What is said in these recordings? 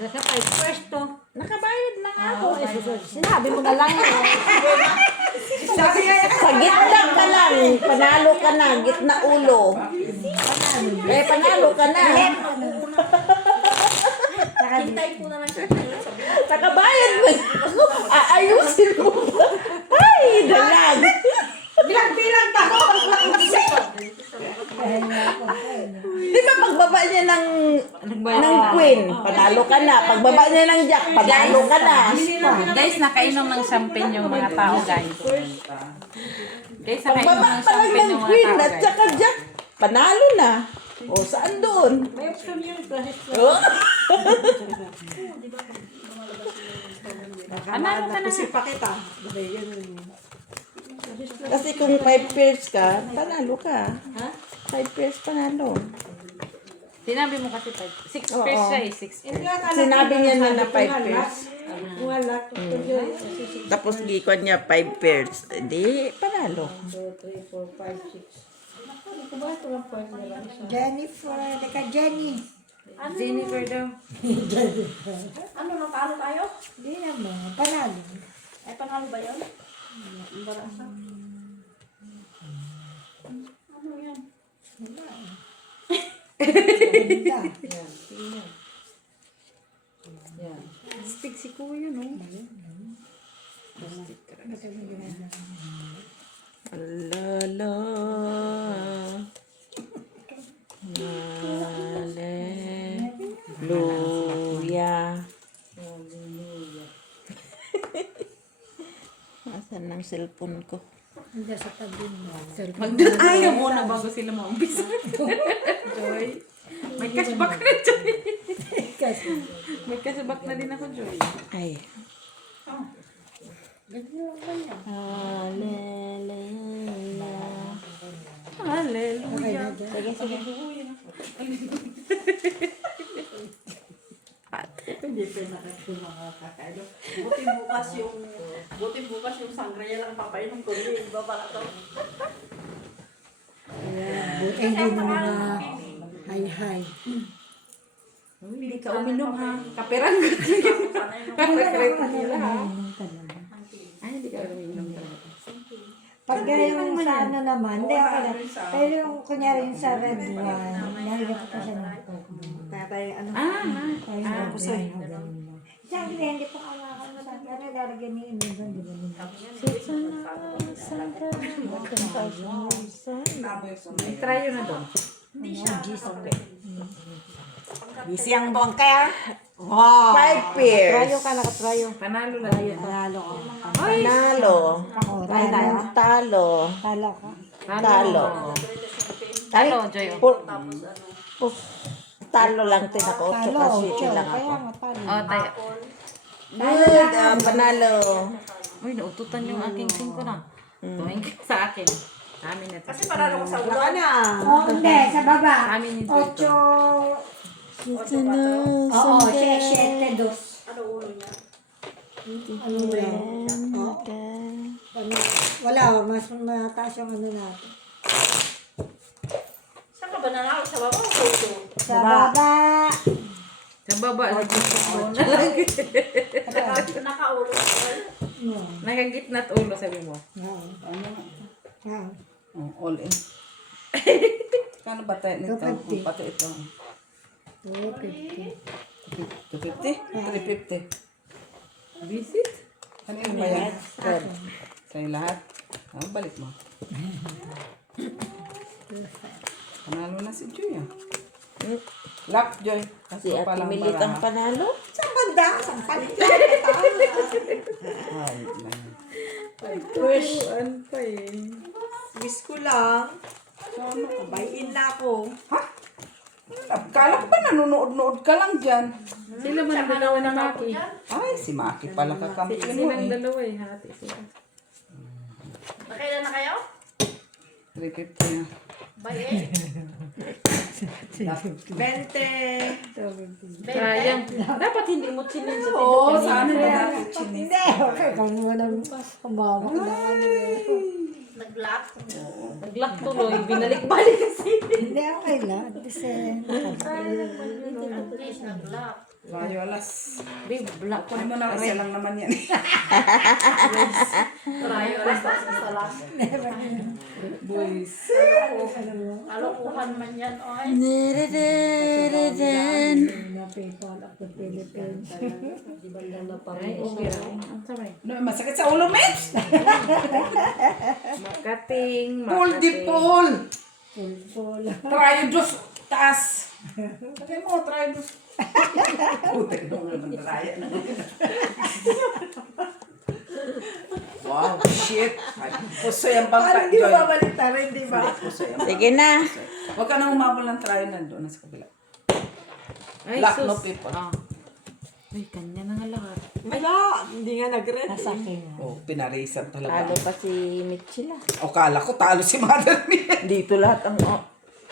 Nasa 5 pwesto. Nakabayad na nga ako. Sinabi mo na lang. Sa gitna ka lang. Panalo ka na. Gitna ulo. Panalo ka na. Hintay po naman siya. Nakabayad mo. Aayusin mo. Ay, dalag. Bilang-bilang ka ko. Di ba pagbaba niya ng queen, panalo ka na. Pagbaba niya ng jack, panalo ka na. Guys, nakainom ng champagne yung mga tao, guys. Guys, nakainom Pagbaba ng pa lang champagne ng yung mga queen tao, at guys. saka jack, panalo na. O, saan doon? May option yun. Oh. Analo ka na. Pa kita. Kasi kung 5 pairs ka, panalo ka. 5 pairs panalo. Sinabi mo kasi 6 Oo. pairs siya eh. 6 pairs. Sinabi niya na 5 pairs. Wala. Tapos gikon niya 5 pairs. Hindi, panalo. 2, 3, 4, 5, 6. Ako ba ito lang pwede nila isa? Jennifer, teka Jenny. Jennifer daw. Ano, natalo tayo? Hindi naman, panalo. Ay, panalo ba yun? Ano yan? Ganda. Stick si Kuya, no? Alala. Hallelujah. Asan ang cellphone ko? Hindi sa tabi mo. Ayaw mo na bago sila maumpisa. Joy. May cashback na, Joy. May cashback na din ako, Joy. Ay. Hallelujah. Hallelujah. Sige, sige. Hindi pa nakakita mga kakaino. Buti bukas yung sangria lang papainom ko. Hindi, iba pala to. Buti hindi na mga high-high. Hindi ka uminom, ha? Kaperanggot lang. Kaperanggot nila, ha? Ay, hindi ka uminom talaga. Pag yung sa ano naman, hindi ako na. Pero yung kunyari yung sa red one, nalilip ko siya ng coke. Tatay, ano? Tayo na ako sa inyo. Isang hindi pa kamakan mo sa ano, lalagyan niyo yung iba, di ba nila? May try na doon. Busy ang bongker. Wow. 5 pairs. Trayo ka, nakatrayo. Panalo na yun. Panalo ko. Panalo. Ako, Talo. talo ka. Talo. Talo, Joy. Talo lang din ako. Talo. Tsaka city lang Kaya ako. nga talo. Oh, tayo. Good. Panalo. Uy, naututan yung aking 5 na. Tuwing sa akin. Amin na to. Kasi panalo ko sa ulo. Wala na. Oh, hindi, sa baba. Amin yung dito. 8. Oo, 7, 2. Ano ulo niya? Ano lang? Wala, mas mataas yung ano natin. Saan ka ba nanalo? Sa baba o sa ulo? Sa baba. Sa baba. Nakaulo ka. Nakagitna't ulo, sabi mo. All in. Kano ba tayo nito? 250. Pati ito. 250. 250? 350. Visit? Kanino ba yan? Sa'yo lahat? Balik mo. Panalo na si Joy. Lap, Joy. Si Ate Milit ang panalo. Saan banda? Saan palit lang? Turuan pa eh. Wish ko lang. Kabayin na ako. Kala ko ba nanonood-nood ka lang dyan? Sila man ang dalawa na Maki. Ay, si Maki pala kakampi mo Silang eh. dalawa eh. Hati sila. Nakailan na kayo? 350 na. Baye. 20. Sayang. Dapat hindi mo chinin sa Oo, tito. sana na natin chinis. Hindi, okay. Kung walang kumbawa ko na ano eh. Nag-lock. Nag-lock tuloy. Binalik-balik kasi. Hindi, okay lang. Kasi, At least nag-lock. Rayolas. Babe, black. Kunin mo na kasi lang naman yan. Try ko lang sa last. Boys. Alokohan man yan, oy. Na PayPal of the Philippines. Di ba lang na Ay, okay lang. Ang sabay. No, masakit sa ulo, Mitch. Makating, Pull di pull. Full. Try dos taas. Sabi mo, try dos. Putik mo naman raya na. Wow, shit. Puso yung bangka, Parang di mo Joy. babalita rin, di ba? Puso yung Sige na. Huwag ka nang umabol ng try na doon sa kabila. Ay, Black sus. no people. Ah. Ay, kanya na nga lahat. Wala, hindi nga nag-red. Nasa akin. Oh, pinarisan talaga. Talo pa si Mitchell ah. O kala ko talo si Mother Mia. Dito lahat ang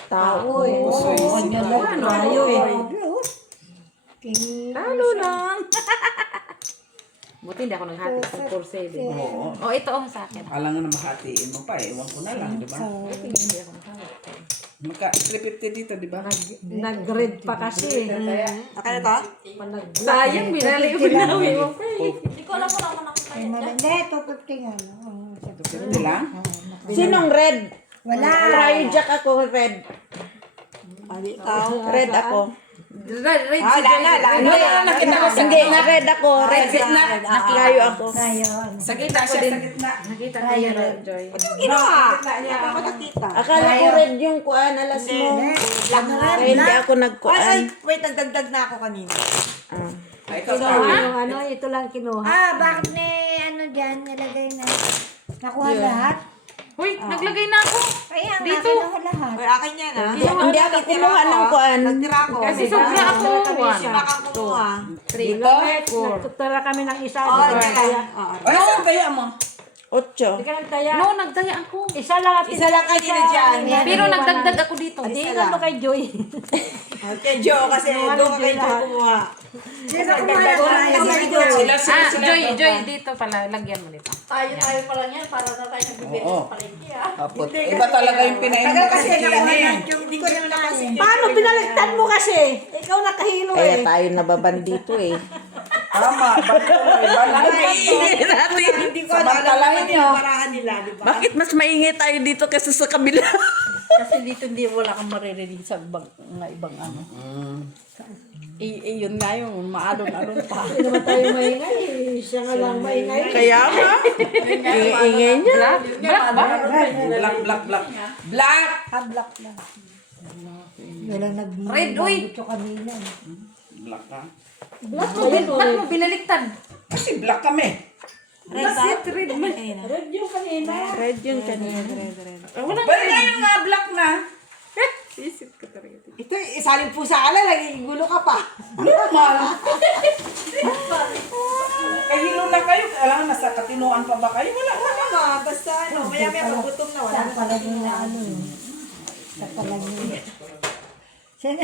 tao. Puso yung Kanya sipa. lang tayo eh. King. Talo lang. Buti hindi ako naghati sa 4-7. Oo. Oh, ito oh, sa akin. Alam nga na mahatiin mo pa eh. Ewan ko na lang, di ba? Buti hindi ako naghati. Magka 350 dito, di ba? Nag-red pa kasi. Akin na to? Sayang, binali mo pa eh. Hindi ko alam kung ako nakakaya. Hindi, 250 nga. No? 250 lang? Sinong red? Wala. Try jack ako, red. Mali tao. Red ako. Red Ah, si lana, Joy. lana. Hindi, na red ako. Red na. Nakilayo ako. Ayun. Sa gitna siya, sa gitna. Nakita ko yan, Joy. Ginawa! Ako nakita. Akala ko red yung kuan, alas mo. Kaya hindi ako Ay, nagkuan. wait, nagdagdag na ako kanina. Ah. Ay, ikaw Kinuha tama. yung ano, ito lang kinuha. Bakit may ano dyan, nilagay na. Nakuha lahat? Uy, naglagay na ako. Kaya nga, Dito. kinuha lahat. Ay, akin yan ah. Hindi ako kumuha ng kuan. Nagtira ko. Kasi sobra ako. Si Baka kumuha. Dito? Nagtutula kami ng isa. Oo, Hindi ka nagtaya. Ay, saan tayo mo? 8. Hindi ka nagtaya. No, nagtaya ako. Isa lang. Isa lang kanina dyan. Pero nagdagdag ako dito. Hindi Isa ka lang. kay Joy. Okay, Joe, kasi doon ka kay Joe kumuha. Sino kumain Sila, Ah, Joy, dito pala. Lagyan mo dito. Tayo pa lang yan para na tayo nagbibigay Oo. sa palengke, ah. Kapot. Iba talaga yung pinainom mo kasi nakuha eh. yung hindi ko naman napansin. Paano pinaliktad mo kasi? Ikaw nakahilo Kaya eh. tayo nababan dito eh. Tama, bakit Hindi ko alam Samantalahin naman nyo. yung parahan nila, di ba? Bakit mas maingay tayo dito kaysa sa kabila? Kasi dito hindi wala kang maririnig sa ibang ano. Yun nga yung maalon-alon pa. Hindi naman tayo maingay. Siya nga lang maingay. Kaya nga. Ingay niya. Black ba? Black, black, black. Black! Black lang. Wala Red, uy. Ito kanina. Black ka. Black Ba't mo binaliktad? Kasi black kami. Red ba? Red man. Red yung kanina. Red yun kanina. Bali na yung nga black na. Isip ko talaga. Ito, isaling pusa ka lang, naging gulo ka pa. Normal. Kahilo na kayo. Alam nga, nasa katinuan pa ba kayo? Wala. Wala ba? Basta ano, maya-maya magutom na, wala Sa na. pala nila ano. Sa pala nila. Sino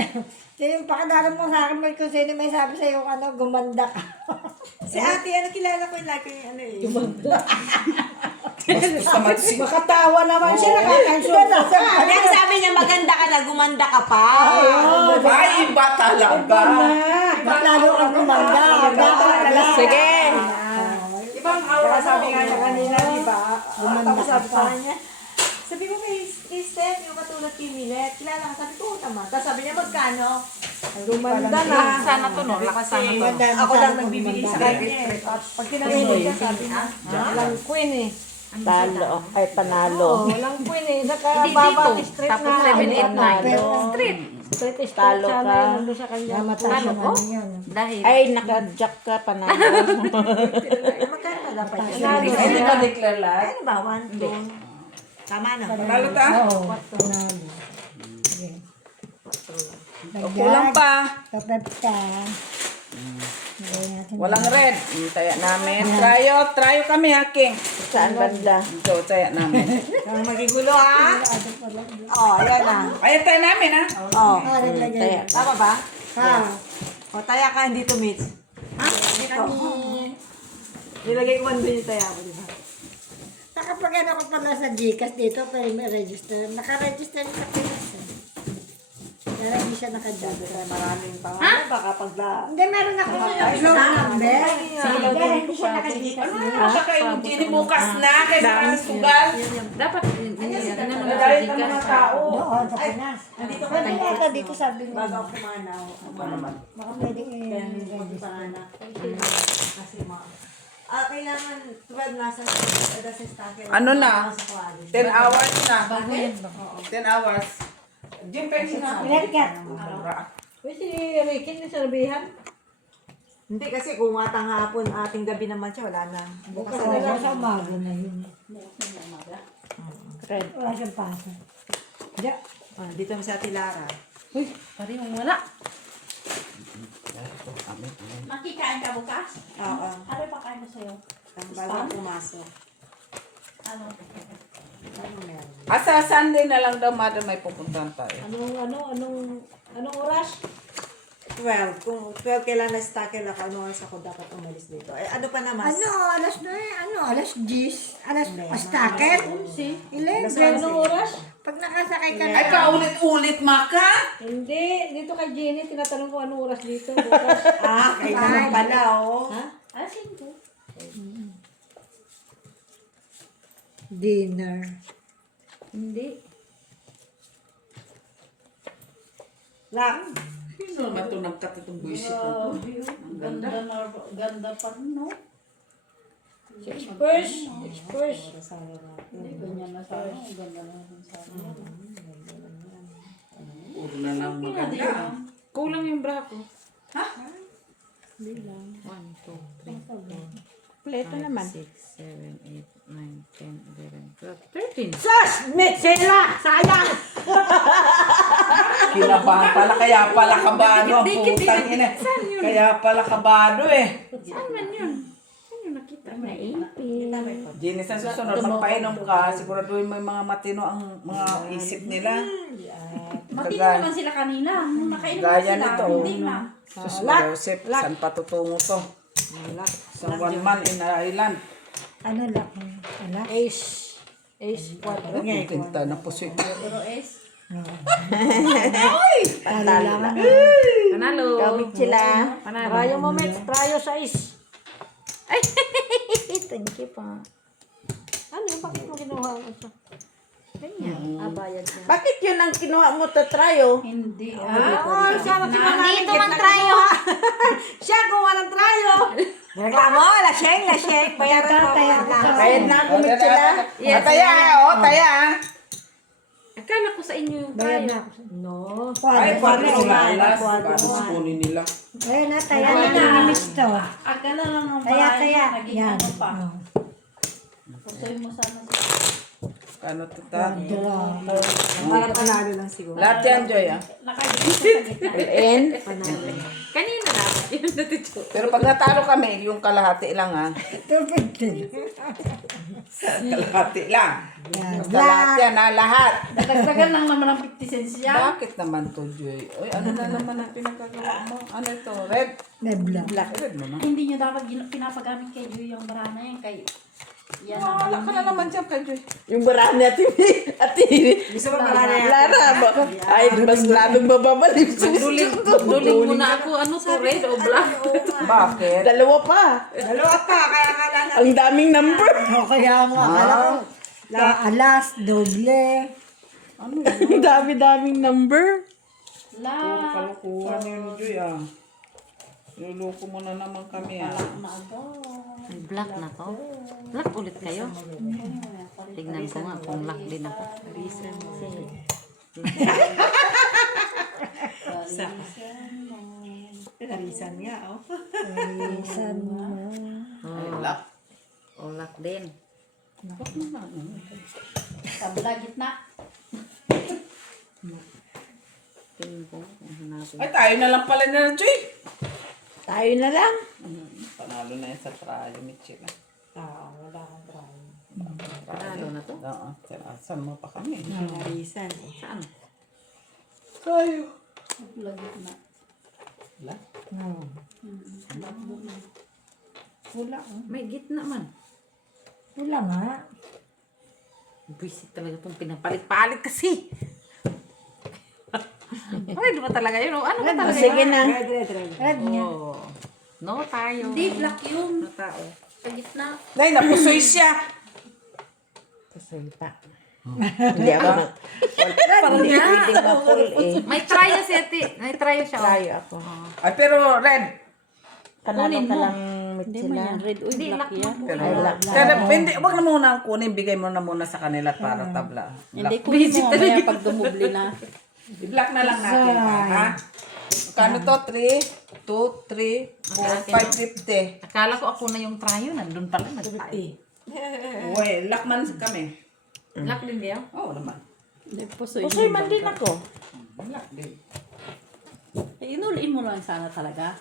yung pakadaran mo sa akin, Mark, kung sino may sabi sa'yo, ano, gumanda ka. Si ate, ano, kilala ko yung lagi yung ano eh. Basta matsi. Makatawa naman siya, nakakansyon. Ano yung sabi niya, maganda ka na, gumanda ka pa. Ay, iba talaga. Ba't lalo kang gumanda? Sige. Ibang aura, sabi nga niya kanina, di ba? Tapos sabi sa kanya, sabi ko kay Steph, yung katulad kay Milet, kilala ka, sabi ko, tama. Tapos sabi niya, magkano? Gumanda na. Sana to, no? Lakas sana to. Ako lang nagbibigay sa kanya eh. At pag kinamili niya, sabi niya, Walang queen eh. Talo. Ay, panalo. Walang queen eh. Hindi Nakababa dito. straight Tapos na. 7, 8, 9. Street. Straight is Talo sana ka. yun, nandun sa kanya. Mataas Talo yung ko? ano yan. Dahil. Ay, naka-jack ka, panalo. magkano ba dapat yun? Panalo. Hindi ba declare lahat? Ano ba? 1, 2. Tama na. Panalo ta? Oo. Panalo. Sige. Kulang pa. Kapepta. Lagay natin. Walang red. Taya namin. Tryo kami haking. Saan banda? Ito, taya namin. Ang magigulo ha? Oh, yan na. Ay, taya namin ha. Oh. Ah, naglagay. Tama ba? Ha. O, taya ka dito, Mitch. Ha? Dito. Nilagay ko man din yung taya ko, di ba? Nakapag ano ko pala sa Gcash dito, pero may register. Naka-register sa Pinas. Pero hindi siya nakadyan. Maraming pangalan. Baka pagla... Hindi, meron ako isang number. Hindi, hindi siya nakadyan. Ano na ba kayo, Jenny, bukas na? Kaya parang sugal. Dapat, Dahil ng mga tao. Doon, sa Pinas. Nandito ka Pwede yata dito sabi mo. Bago ako pumanaw. Ano naman? Baka pwede Kaya hindi ko panganak. Kasi kailangan 12 nasa sa stake. Ano na? 10 hours na. 10 hours. Jim, pensi na. Ilan ka? Uy, si Ricky, ni Sarbihan. Hindi kasi kung atang hapon, ating gabi naman siya, wala na. Bukas na lang sa umaga na yun. Wala siyang pasa. Diyan. Dito si Ate Lara. Uy, parehong wala. Makikain ka bukas? Oo. Ano pa kain mo sa'yo? Ang bago pumasok. Ano? Ano meron? Asa Sunday na lang daw, madam, may pupuntahan tayo. Anong oras? 12. Kung 12 kailan na stake ako, ano oras ako dapat umalis dito? Ano pa naman? Alas 10? Alas 10? Astaket? 11? Anong oras? Pag nakasakay ka na. Ay, paulit-ulit, Maka! Hindi, dito kay Jenny, tinatanong ko anong oras dito. Bukas. Kailangan pala, oh. Ha? Ah, 5. Dinner. Hindi. Lang. Sino naman ito nagkat itong buisit na ito? Ang ganda. Ganda pa rin, no? First. Hindi, ganyan na sa akin. Ang ganda na rin sa akin. Puro na lang maganda. Kulang yung bra ko. Ha? 1, 2, 3, 4, Kompleto naman. 6, 7, 8, 9, 10, 11, 12, 13. Sus! Mitsela! Sayang! Kinabahan pala, kaya pala kabado ang putang ina. Kaya pala kabado eh. Saan man yun? Saan yung nakita mo? Jenny, sa susunod, magpainom ka, siguraduhin mo yung mga matino ang mga isip nila. Matino Kagaya- naman sila kanina. Nung nakainom na Gaya sila, nito. hindi na. Sus, Joseph, saan patutungo to? Sa 1 month in Ireland. Ano lang? Ala? Ace 4. Ang tinta na pusit. Pero Ace. Talo lang. Panalo. Gamit sila. Panalo. Prayo moment. Prayo 6. Thank you pa. Ano? Bakit mo kinuha ko ito? Ganyan. Bayad niya. Bakit yun ang kinuha mo to tryo? Hindi. Sana Dito man trayo ha! Siya kuha ng trayo. Reklamo, laseng. Bayaran mo. Bayad na ako mit sila. Yes, taya, oh, taya. Akala ko sa inyo yung Bayad tayo. na ako. No. Ay, pwede sila Kuwan. alas. Paano kunin nila? Ayun na, taya na nilimis to. Aga na lang ng Taya, bahay. taya. Naging Yan. ano pa. Oh. Pusoy mo sana sa... Ano to ta? Para panalo lang siguro. Lahat yan, Joy, ah. Nakagigit sa gitna. In. Kanina na. Yun natito. Pero pag natalo kami, yung kalahati lang, ah. Tupid din. Kalahati lang. Yan. Basta lahat yan, ah, lahat. Dagdagan lang naman ng 50 cents yan. Bakit naman to, Joy? Uy, ano na naman ang pinagkagawa mo? Ano ito? Red? Nebla. Red mo na. Hindi nyo dapat pinapagamit kay Joy yung barana yan. Kay... Yan. Wala ka na naman dyan kay Joy. Yung barami natin. Gusto mo pala na yan? Lara ba? Ay, mas lalong bababalik. Duling mo na ako. Ano to? Red o black? Bakit? Dalawa pa. Dalawa pa, kaya kala na. Ang daming number. O kaya mo, akala ko. Alas, doble. Ano yun? Ang dami-daming number. La. Kalukuhan yun, Joy, ah. Luluko mo na naman kami, ah. Black na to. Black ulit kayo. Tignan ko nga kung black din ako. Narisan nga, oh. Isan mo. Black. O black din. Tabla gitna. Tingnan ko kung hanapin. Ay, tayo na lang pala na, Joy. Tayo na lang. Panalo na yan sa trayo, Michelle. Wala akong trayo. Panalo na to. Oo, saan mo pa kami? Narisan, eh. Saan? Tayo. Tabla gitna. Black? No. Wala. May gitna man. Wala nga. Buisit talaga itong pinapalit-palit kasi. Red ba talaga yun? Ano ba talaga Sige yun? na. Red niya. Oh. No tayo. Hindi, black yun. No tao. Sa gitna. Nay, napusoy siya. Kasalita. Hindi ako mag... Hindi pwedeng ma-full eh. May tryo si Ate. May tryo siya. oh. Tayo ako. Ay, pero red. Panalo ka lang Hindi mo yan. Mitsila. Red. Uy, Hindi, black black yan. Pero, Ay, black. pero hindi, wag na muna ang kunin. Bigay mo na muna sa kanila para tabla. Hindi, kunin mo mamaya pag dumubli na. I-black na lang natin, ha? Kano to? 3, 2, 3, 4, 5, 50. Akala ko ako na yung tryo. Nandun pala. Nag-tryo. Uy, lakman kami. Black din kayo? Oo naman. Nagpusoy. Pusoy man din ako. Black din. Inuliin mo lang sana talaga.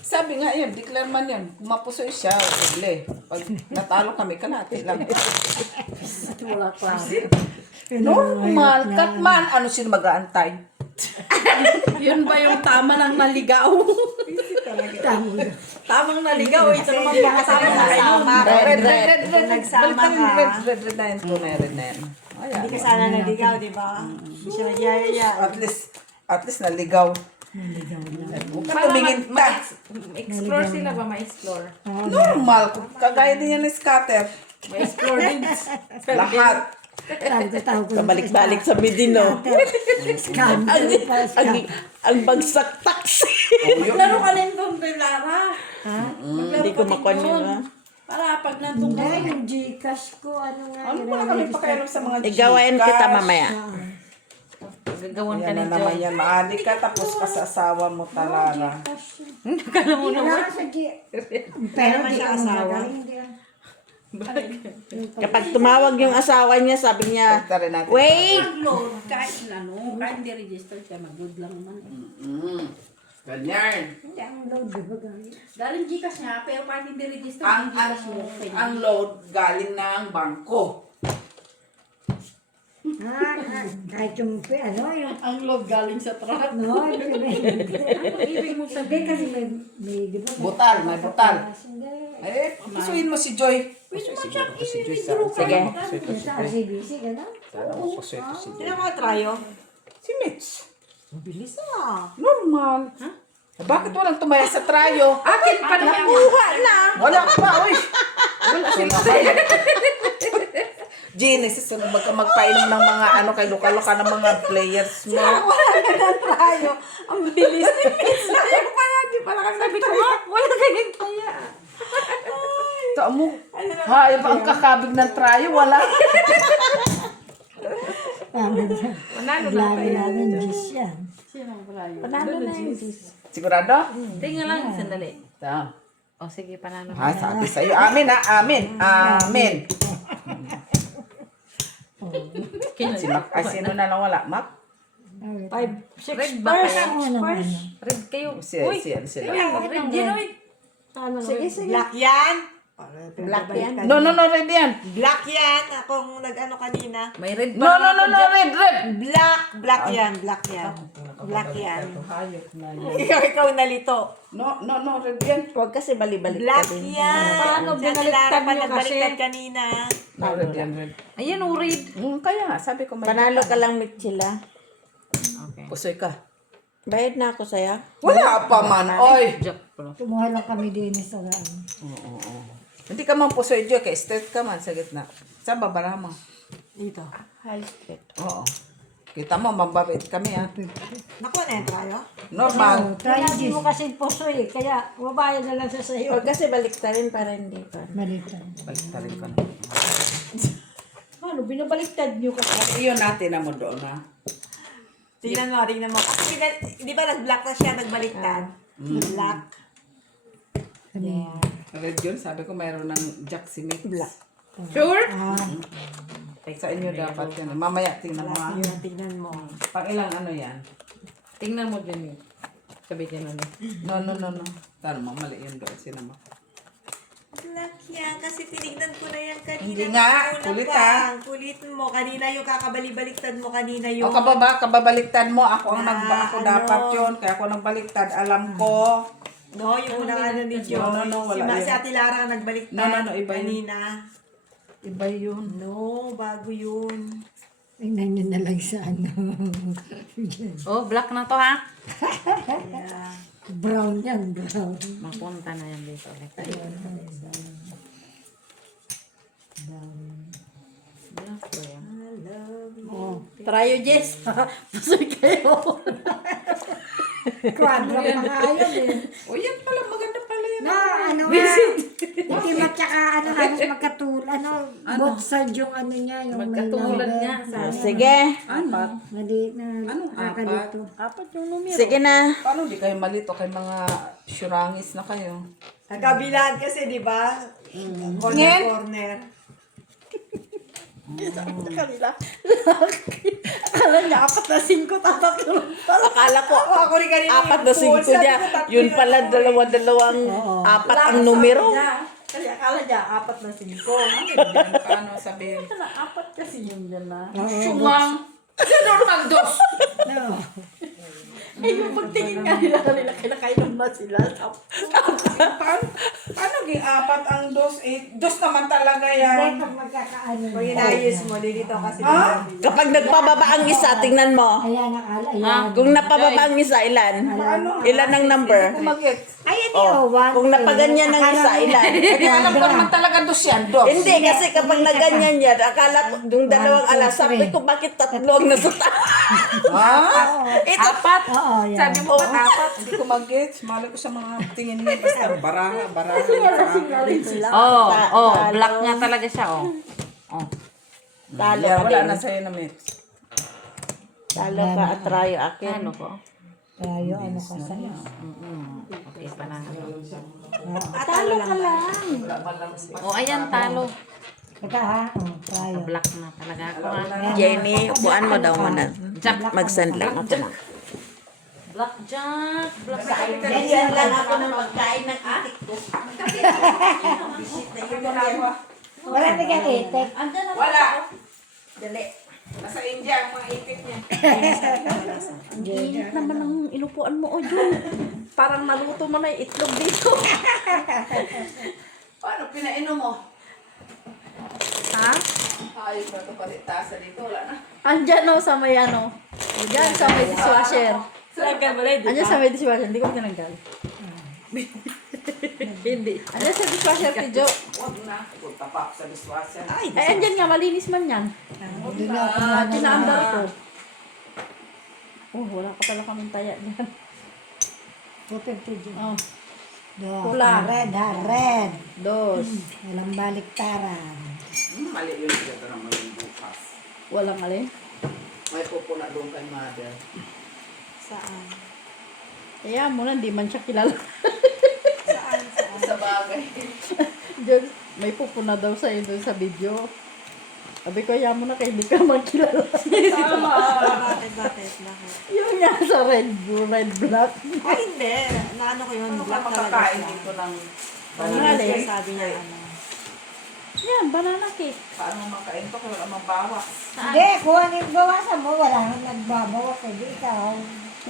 Sabi nga yan, declare man yan. Kung mapusoy siya, doble. Pag natalo kami, kalati lang. At wala pa. Normal, katman. Ano sino mag-aantay? Yun ba yung tama ng naligaw? Tamang naligaw. Ito naman Kasama na kayo. Red, red, red, red. Nagsama Balikan yung ka. red, red, red na yan. Tunay red na yan. Ayan. Hindi ka sana naligaw, di ba? Hindi siya nagyayaya. At least naligaw. Huwag ka tumingin ta. Explore sila ba? Ma-explore. Normal. Kagaya din yan ng scatter. Ma-explore din. Lahat. Tawag ko. Pabalik-balik sa Medino. Scam. Ang bagsak taxi. Laro ka rin doon kay Lara. Hindi ko makuha yun. Para pag nandun Hindi, ka. yung Gcash ko, ano nga. Ano mo na kami pakialam sa mga Igawain Gcash? kita mamaya. Gagawan ka Yan ni na naman Joy. yan. Maadik ka tapos ka sa asawa mo talaga. Kala mo na. Wala ka sa pero di ka asawa. Kapag tumawag yung asawa niya, sabi niya, Pagta rin natin. wait! Mag-load kahit ano. Kahit hindi registered ka, mag-load lang naman. Ganyan. Hindi, ang load, di ba galing? Galing Gcash niya, pero kahit hindi registered, Ang, yung Gcash mo. pwede. ang load galing ng bangko. Kahit yung, ano, yung, Ang load galing sa truck. no, Ibig mo sabihin kasi may, di ba? Butal, may butal. Hindi. Eh, pusuin mo si Joy. Pusuin siguro ko si Joy. Sige. Sa RCBC, gano'n? Sana mapusuin ko si Joy. Sino mga trayo? Si Mitch. Bilis ah. Normal. Bakit walang tumaya sa trayo? Akin pa na. Nakuha na. Wala pa, oy. Wala sila. Genesis, ano ba ka magpainom ng mga ano kay luka-luka ng mga players mo? Wala ka ng trayo. Ang bilis ni Miss. Ayaw pa na. Di pala kami sabi ko, wala kayong taya. Ito mo. Hayop ang kakabig ng trayo. Wala. Manalo na Lagi tayo. namin, Gis yan. Panalo na yun. Sigurado? Tingnan lang, sandali. Ito. O sige, panalo na. Ha, sabi sa'yo. Amin ha, amin. Amin. Si Mac, ay sino na nawala? Mac? 5, 6 Red ba kayo? Ano naman? Red kayo. Sila. Red din, oy. Sige, sige. Black yan. Black yan. No, red yan. Black yan. Akong nag-ano kanina. May red No, ba? red. Black yan. Black yan. Black yan. Hayop na yan. Ikaw nalito. No, red yan. Huwag kasi balik-balik Black ka din. yan. Paano Sa binaliktad Lara pa niyo kasi? nagbaliktad kanina. No, red yan, red. Ayan, o red. Kaya nga, sabi ko may Panalo ka lang, Mitsila. Okay. pusoy ka. Bayad na ako sa'yo. Wala pa man, oy. Jack bro. Kumuha lang kami din sa daan. Hindi ka man pusoy, Joy. Kaya straight ka man sa gitna. Sa babara mo. Dito. High street. Oo. Kita mo, mababait kami ha. Nakuha na yung trayo? Normal. Try Hindi Gis. mo kasi pusoy, kaya babayad na lang siya sa'yo. Huwag kasi balik ta rin para hindi pa. Malita. Balik ka rin ka na. Ano, binabaliktad niyo kasi. Iyon natin na mo doon ha. Tingnan mo. Kasi, di ba nag-black na siya, nagbaliktad? Black. Red yun, sabi ko mayroon ng Jack si Mix. Sure? Sa inyo dapat yan. Mamaya tingnan mo ha. Yun, tingnan mo. Pang ilang ano yan? Tingnan mo dyan yun. Sabi dyan ano. No. Tara mo, mali yun doon. Sinama. Black yan, kasi tinignan ko na yan kanina. Hindi nga, Una kulit pa. ha. Kulit mo. Kanina yung kakabali-baliktad mo kanina yung... O kababaliktad mo. Ako ang ako ano? dapat yun. Kaya ako nagbaliktad. Alam ko. No, yung unang ano ni Joy. No, wala si yun. Ate Lara ang nagbaliktad No, iba yun. kanina. Iba yun. No, bago yun. Tingnan nyo na lang sa ano. Oh, black na to ha. Brown yan, brown. Mapunta na yan dito ulit. Black ba yan? Oh, try you, Jess. Pusoy kayo. Quadro pa nga yun eh. O yan pala, maganda pala yan. No, ano nga. Itim at saka ano, halos magkatulad. Both side yung ano niya. Yung Magkatulad may niya. number. Sige. Ano? Maliit na Anong kakalito. Apat yung numero. Sige na. Paano di kayo malito kay mga syurangis na kayo? Ang kabilaan kasi, di ba? Corner. Kanila. Akala niya, 4 na 5 tatatulog pala. Akala ko, Ako rin kanina. 4 na 5 niya. Yun pala, dalawa-dalawang 4 ang numero. Kasi akala niya, 4 na 5. Paano sabihin? Sana 4 kasi yun dyan na. Sumang! Normal dos! No. Eh, yung pagtingin nga nila, kinakainom na sila. Paano naging 4 ang dos? Dos naman talaga Hindi, yan. pag magkakaano. Pag inayos mo, lilito kasi. Kapag nagpababa ang isa, tingnan mo. Ayan, akala. Ayan. Kung napababa ang isa, ilan? Ilan ang number? Kumagit. Ayan yung one. Kung napaganyan ang isa, ilan? Hindi alam ko naman talaga dos yan. Dos. Hindi, kasi kapag naganyan yan, akala ko, yung dalawang alas, sabi ko, bakit 3 ang nasa taas? Ha? Ito, Oo, yan. Sabi mo ba apat? Hindi ko mag-get. Malay ko sa mga tingin niya. Basta baraha. Singaling sila. Oh, oh, Talo. black nga talaga siya, oh. Oh. talo Yeah, ka wala din. na sa'yo na mix. Talo ka at rayo akin. Ano ko? Tayo, ano ka sa'yo. Okay pa na. Talo ka lang. Oh, ayan, talo. Teka ha, tayo. Black na talaga ako, ha. Jenny, upuan mo daw muna. Mag-send lang ako na. Blackjack, black. Ganyan lang ako na magkain ng itik ko. Wala na kang itik. Wala. Dali. Nasa India ang mga itik niya. Ang init naman ang inupuan mo, o Jun. Parang naluto mo na yung itlog dito. Paano pinainom mo? Ha? Ayos na ito palitasa dito. Wala na. Andyan o sa may ano. Andyan sa may dishwasher. Andyan sa may dishwasher. Hindi ko tinanggal. Hindi. Andyan sa dishwasher kay Jo. Huwag na. Punta pa sa diswasher. Ay, andyan nga. Malinis man yan. Pinaandar ko. Oh, wala ka pala kaming taya dyan. Pupip to dyan. Oh. Pula. Red ha, red. Dos. Walang baliktaran. Mali yun sila ito naman yung bukas. Walang alin. May pupuna doon kay mother. Saan? Kaya mo na, hindi man siya kilala. Sa bagay. Diyan, may pupuna daw sa'yo doon sa video. Sabi ko, kaya mo na kayo, hindi ka magkilala. Bakit? Yung nga sa red black. Ay, hindi. Naano ko yun. Ano ka Black talaga makakain siya. dito ng Ano nga Yes, eh? sabi niya, ano. Yan, banana cake. paano makain to kaya wala mabawas. Hindi, kung ano yung bawasan mo, wala nang nagbabawas. Hindi ikaw.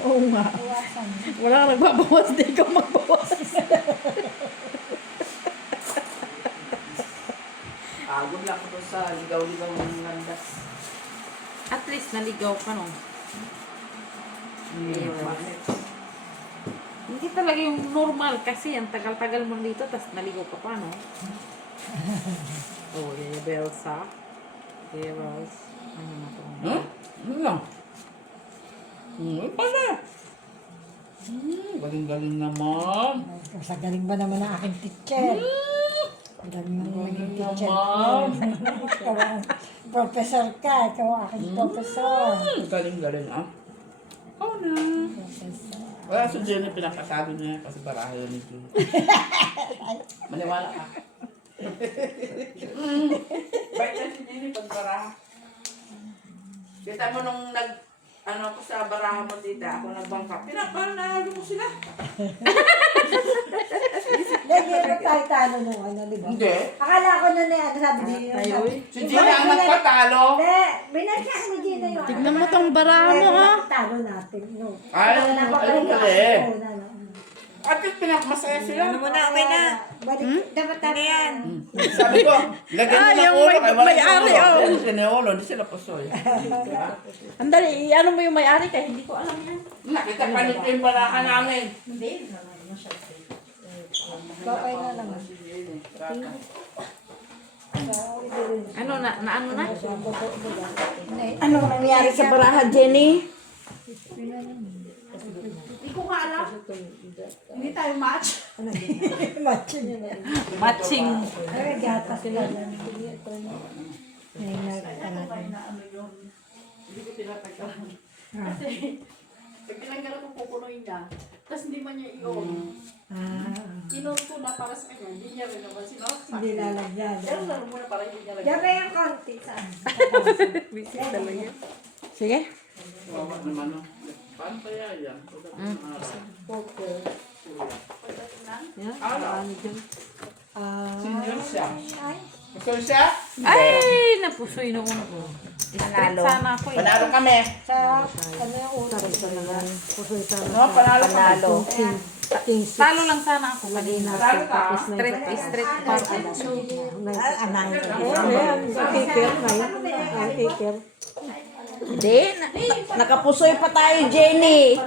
Oo nga. Bawasan. Wala kang nagbabawas, di ikaw magbawas. Pagod lang ko doon sa ligaw-ligaw ng landas. At least naligaw ka, no? Bakit? Hindi talaga yung normal kasi ang tagal-tagal mo dito tapos naligaw ka pa, no? Oh, Belsa. Bells. Ano na to? Ano lang? Pala. Galing-galing naman. Sa galing ba naman ang aking teacher? Galing naman naging teacher. Professor ka, ikaw ang aking professor. Galing-galing ah. Oo na. Wala sa Jenny, pinakasado niya kasi baraha yun ni Jenny. Maniwala ka. Bait na si Jenny pag baraha. Kita mo nung ano ko sa baraha mo tita, ako nagbangka. Pinapalalo mo sila. Hindi na tayo talo nung ano, di ba? Hindi. Akala ko nun eh, ano sabi niyo? Ayoy. Si Jenny ang nagpatalo. Hindi, binasya mo Gina yun. Tignan mo tong bara mo, ha? Talo natin, no? Ay, Napakaling ayun pala eh. At least pinakamasaya sila. Ano mo na, okay na. Balik, dapat ano yan. Sabi ko, lagyan mo ng yung ulo. may- may-ari, oh. Hindi sila ulo, hindi sila pusoy. Andali, ano mo yung may-ari ka? Hindi ko alam yan. Nakita pa nito yung baraha namin. Okay na naman. Ano na ano na? Ano nangyari sa baraha, Jenny? Hindi ko nga alam. Hindi tayo match. Matching yun. Matching. Ay, gata sila. Ay, Hindi ko tinatagalan. Kasi, pag tinanggalan ko pupunuin niya, tapos hindi man niya i-on. Inon ko na para sa kanya, hindi niya rin naman sinaksak. Hindi lalagyan. Pero lalo muna para hindi niya lagyan. Diyan ba yung konti? Saan? Sige. Wawa naman, no? Paano kaya yan? Senior siya. Pusoy siya? Ay, napusoy noon ko. Panalo. Sana ako eh. Panalo kami. Sa, ano yung ulo? No, panalo kami. Panalo. Talo lang sana ako. Panalo ka. Straight party. Hindi. Nakapusoy pa tayo, Jenny.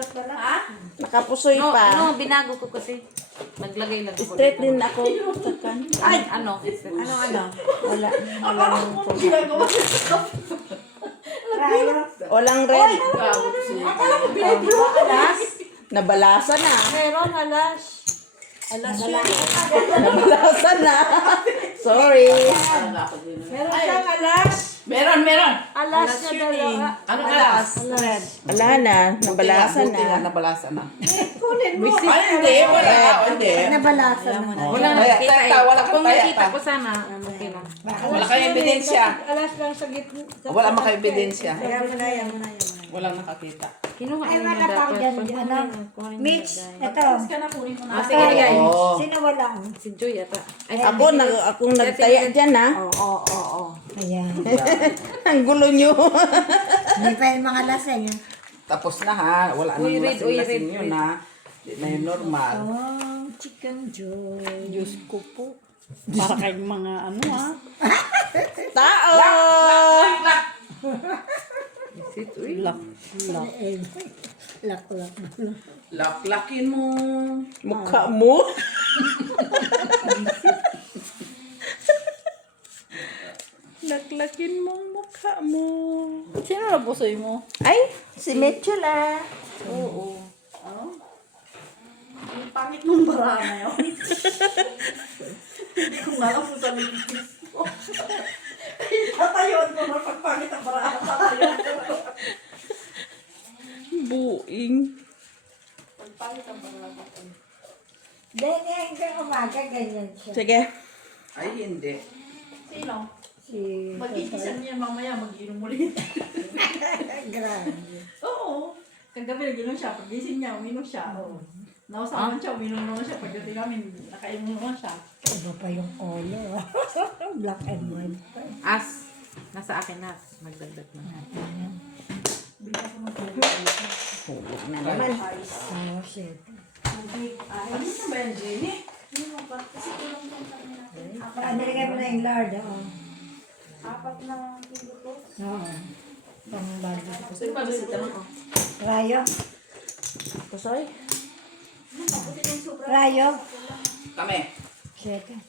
Nakapusoy No, pa. no, binago ko kasi. Naglagay lang ako. Straight din ako. Ay, ano? Straight. Wala. Walang red. Nabalasa na. Meron, alas. Nabalasa na. Sorry. Meron siyang alas. Meron. Alas na dalawa. Ano alas? Wala na. Nabalasa Buti nga, na. nabalasa na. Kunin mo. Ay, hindi. Wala. Hindi. Nabalasa na. Wala na Kaya, nakita eh. tata, wala kang Kung taya, nakita ta. ko sana, okay lang. Wala kayong ebidensya. Alas lang sa gitna. Wala maka-ebidensya. Yan mo na, yan mo na. Walang nakakita. Kinuha Ay, mo wala na pang dapat. dyan. Ano? Mitch, ito. Tapos ka na kunin mo na. Ah, sige, yan. Oo. Sino wala? Si Joy ata. Ay, Akong nagtaya dyan, ha? Ayan. Ang gulo nyo. Hindi pa yung mga laseng. Tapos na ha. Wala Uy, nang read, uy, lasing-lasing read, yun ha. Di na yung normal. Oh, chicken joy. Diyos ko po. Para kayong mga ano ha. Tao! sit, uy. Lak. Lak. Laklakin mo. Mukha mo. Laklakin mong mukha mo. Sino na pusoy mo? Ay, si Mitchell, ah. Oo. Ano? Ang pangit ng bara na yun. Hindi ko nga alam kung saan nagkikis ko. Tatayon ko na pagpangit ang bara. Tatayon ko. Buing. Pagpangit ang bara. Dahil hanggang umaga, ganyan siya. Sige. Ay, hindi. Sino? Si... Mag-iisan niya mamaya, mag-inom ulit. Grabe. Oo. Kagabi nag-inom siya. Pag-gising niya, uminom siya. Oo. Nausapan siya, uminom naman siya. Pagdating namin, nakainom naman siya. Iba pa yung color. Black and white pa. As. Nasa akin na. Magdagdag na. Hulog na naman. Oh, shit. Ano na ba yan, Jenny? Paandaligay mo na yung lard, oh. 4 na kilo to? Oo. Pang bago. Sino ba bisita mo? Rayo? Pusoy. Rayo? Kami. 7.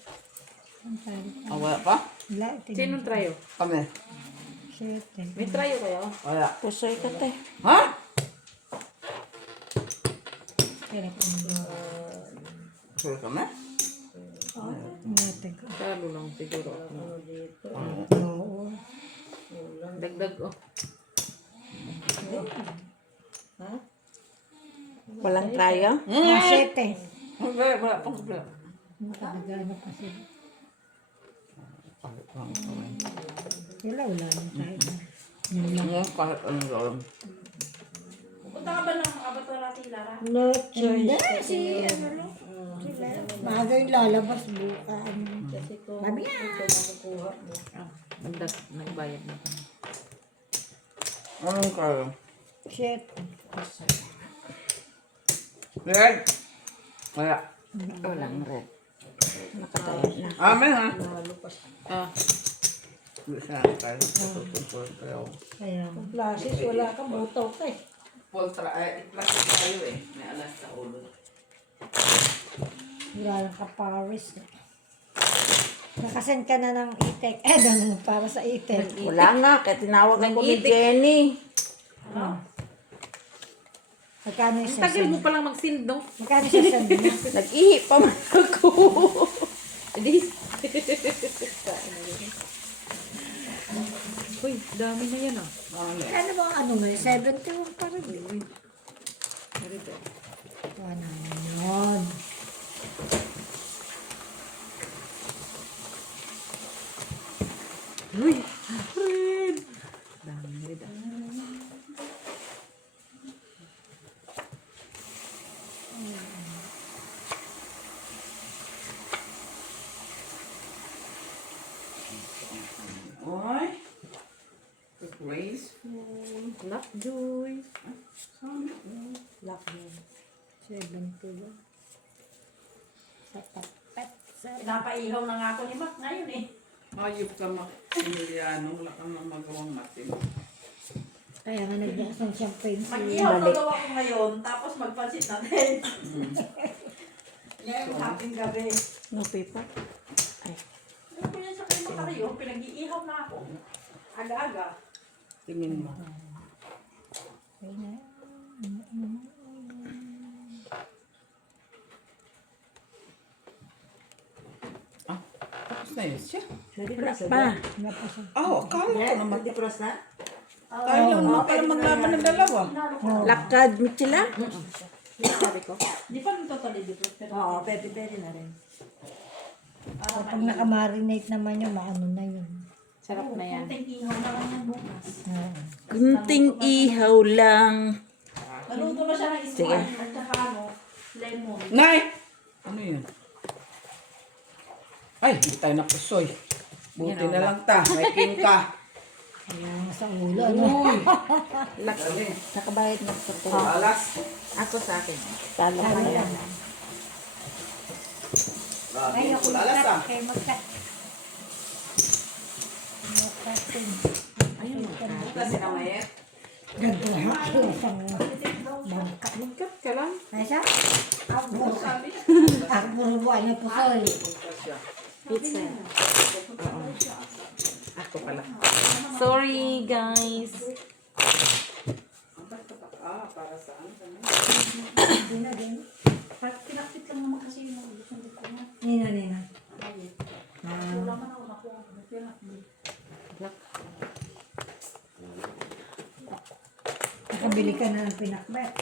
Ang tali. Wala pa? Wala, Sinong trayo? Kami. 7. May trayo kayo? Wala. Pusoy ka, te. Ha? Pero kung Sure kami? natin ko. Talo lang siguro. Oo. Dagdag oh. Walang trayo? 7. Wala pang problema. Nakagano pa sila. Wala na tayo. Yun lang. Kahit ano gawin. Punta ka ba ng abato natin, Lara? No choice. Hindi, si ano lang. Sila. Maaga yung lalabas buka. Mami Nagbayad na. Anong kayo? Shit. Red! Wala. Walang red. Nakatayo na. Amen ha. Hindi siya tayo. Kaya, Flashes, wala kang butaw ka eh. Poltra, plastic tayo eh. May alas sa ulo. wala lang ka Paris. Nakasend ka na ng itek. Ganun, para sa itek. Wala nga, kaya tinawag ako ni Jenny. Magkano yung Tagal sesend? mo palang mag-send, no? Magkano yung sesend mo? Nag-ihi pa man ako. Hindi. Uy, dami na yan, ah. Ano ba ang ano mo? 71 pa rin. Wala na yun. Uy, red. Dami red, ah. Oy. Graceful. Lockjoy. Lock yun. 71. Sa tapat. Sa Pinapaihaw na nga ako ni Mac ngayon eh. Ayup ka Emiliano. Wala kang magawang masin. Kaya nga nagbukas ng champagne si Mag-ihaw na Balik. daw ako ngayon, tapos magpansit natin. Ngayon, haping gabi. No paper? Ano ko yan sa kayo makariyo? Pinag-iihaw na ako. Aga-aga. Tingin mo. Tapos na yun siya. Pa. Oh, akala ko naman. Tayo lang naman pala maglaban ng dalawa. Lakad mo sila? Di pa nito tali dito. Oo, pwede na rin. Pag nakamarinate naman yun, maano na yun. Sarap na yan. Kunting ihaw na lang yan bukas. Kunting ihaw lang. Naluto na siya ng Sige. iswan at saka ano, lemon. Nay! Ano yun? Ay, hindi tayo napusoy. Buti na lang ta. May king ka. Ayan, sa ulo. Ano? Nakabayad na po ito. Alas. Ako sa akin. Talo ka yan. Grabe yung alas ah. Kaya magkat. Magkatin. Kasi na mayet. Ganto ha? Isang bangka. Magkat ka lang. Ay siya? Ako. Ako puro buhay na pusoy. Pizza. Ako pala. Sorry, guys. Para saan? Hindi na din. Pinakit lang naman kasi yung gusto ko na. Nina, nina. Wala man ako nakuha. Nakabili ka na ng pinakbet.